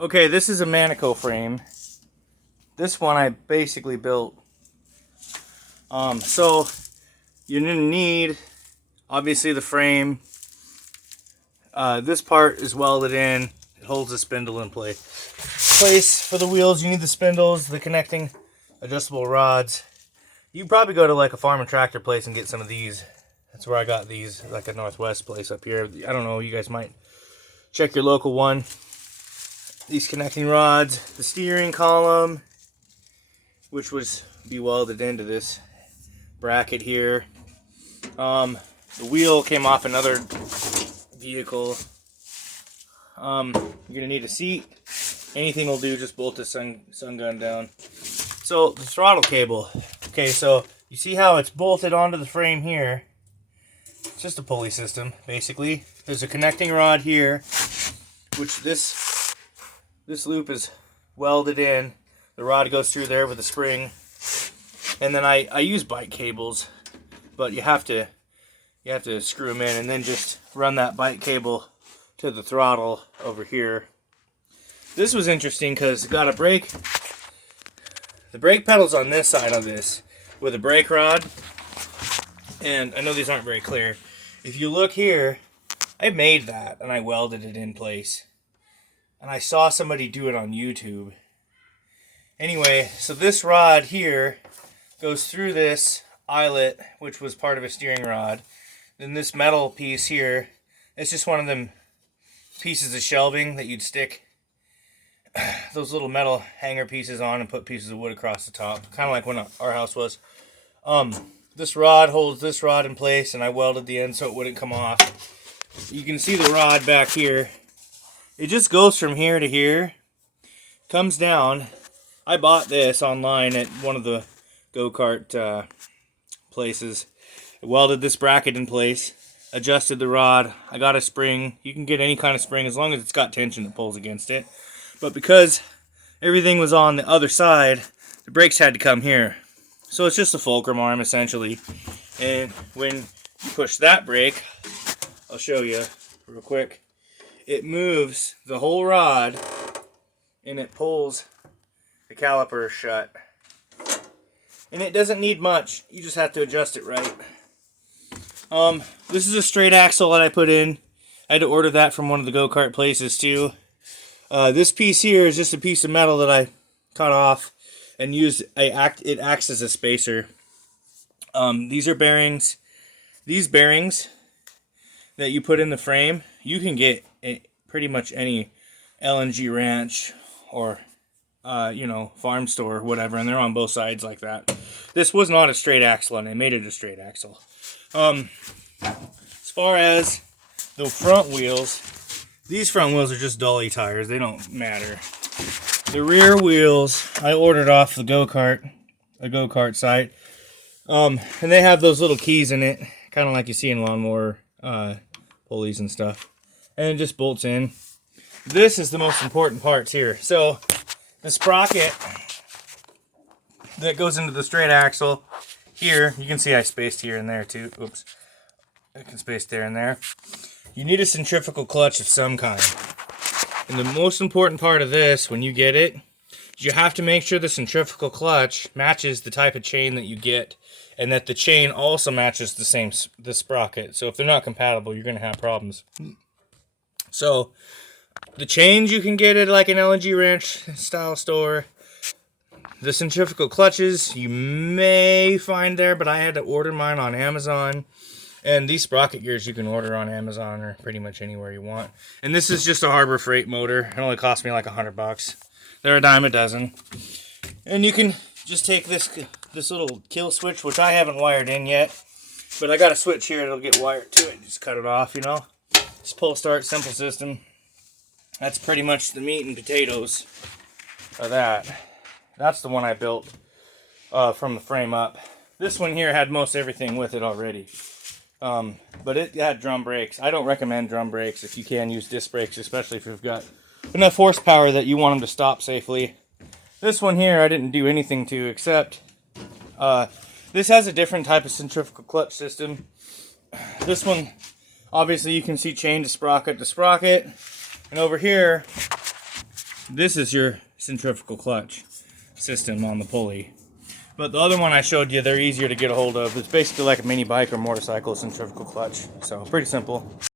Okay, this is a Manico frame. This one I basically built. So you're gonna need, obviously, the frame. This part is welded in. It holds the spindle in place. For the wheels, you need the spindles, the connecting adjustable rods. You probably go to like a farm and tractor place and get some of these. That's where I got these, like a Northwest place up here. I don't know, you guys might check your local one. These connecting rods, the steering column, which would be welded into this bracket here. The wheel came off another vehicle. You're gonna need a seat. Anything will do, just bolt the sun gun down. So the throttle cable. Okay, so you see how it's bolted onto the frame here. It's just a pulley system, basically. There's a connecting rod here, which this loop is welded in. The rod goes through there with a spring. And then I use bike cables, but you have to screw them in and then just run that bike cable to the throttle over here. This was interesting because it got a brake. The brake pedal's on this side of this with a brake rod. And I know these aren't very clear. If you look here, I made that and I welded it in place. And I saw somebody do it on YouTube. Anyway, so this rod here goes through this eyelet, which was part of a steering rod. Then this metal piece here, it's just one of them pieces of shelving that you'd stick those little metal hanger pieces on and put pieces of wood across the top. Kind of like when our house was. This rod holds this rod in place, and I welded the end so it wouldn't come off. You can see the rod back here. It just goes from here to here, comes down. I bought this online at one of the go-kart places. I welded this bracket in place, adjusted the rod. I got a spring. You can get any kind of spring as long as it's got tension that pulls against it. But because everything was on the other side, the brakes had to come here. So it's just a fulcrum arm essentially. And when you push that brake, I'll show you real quick. It moves the whole rod and it pulls the caliper shut. And it doesn't need much. You just have to adjust it right. This is a straight axle that I put in. I had to order that from one of the go-kart places too. This piece here is just a piece of metal that I cut off and used. It acts as a spacer. These are bearings. These bearings that you put in the frame, you can get at pretty much any LNG ranch or farm store or whatever, and they're on both sides like that. This was not a straight axle, and I made it a straight axle. As far as the front wheels, these front wheels are just dolly tires. They don't matter. The rear wheels, I ordered off the a go-kart site. And they have those little keys in it, kind of like you see in lawnmower pulleys and stuff. And it just bolts in. This is the most important parts here. So, the sprocket that goes into the straight axle here, you can see I spaced here and there too. Oops. I can space there and there. You need a centrifugal clutch of some kind. And the most important part of this, when you get it, is you have to make sure the centrifugal clutch matches the type of chain that you get, and that the chain also matches the sprocket. So if they're not compatible, you're going to have problems. So the chains you can get at like an LNG Ranch style store. The centrifugal clutches you may find there, but I had to order mine on Amazon. And these sprocket gears you can order on Amazon or pretty much anywhere you want. And this is just a Harbor Freight motor. It only cost me like $100. They're a dime a dozen. And you can just take this little kill switch, which I haven't wired in yet. But I got a switch here that'll get wired to it. Just cut it off, Just pull start, simple system. That's pretty much the meat and potatoes of that. That's the one I built from the frame up. This one here had most everything with it already. But it had drum brakes. I don't recommend drum brakes. If you can, use disc brakes, especially if you've got enough horsepower that you want them to stop safely. This one here I didn't do anything to, except this has a different type of centrifugal clutch system. This one, obviously you can see chain to sprocket. And over here, this is your centrifugal clutch system on the pulley. But the other one I showed you, they're easier to get a hold of. It's basically like a mini bike or motorcycle centrifugal clutch. So pretty simple.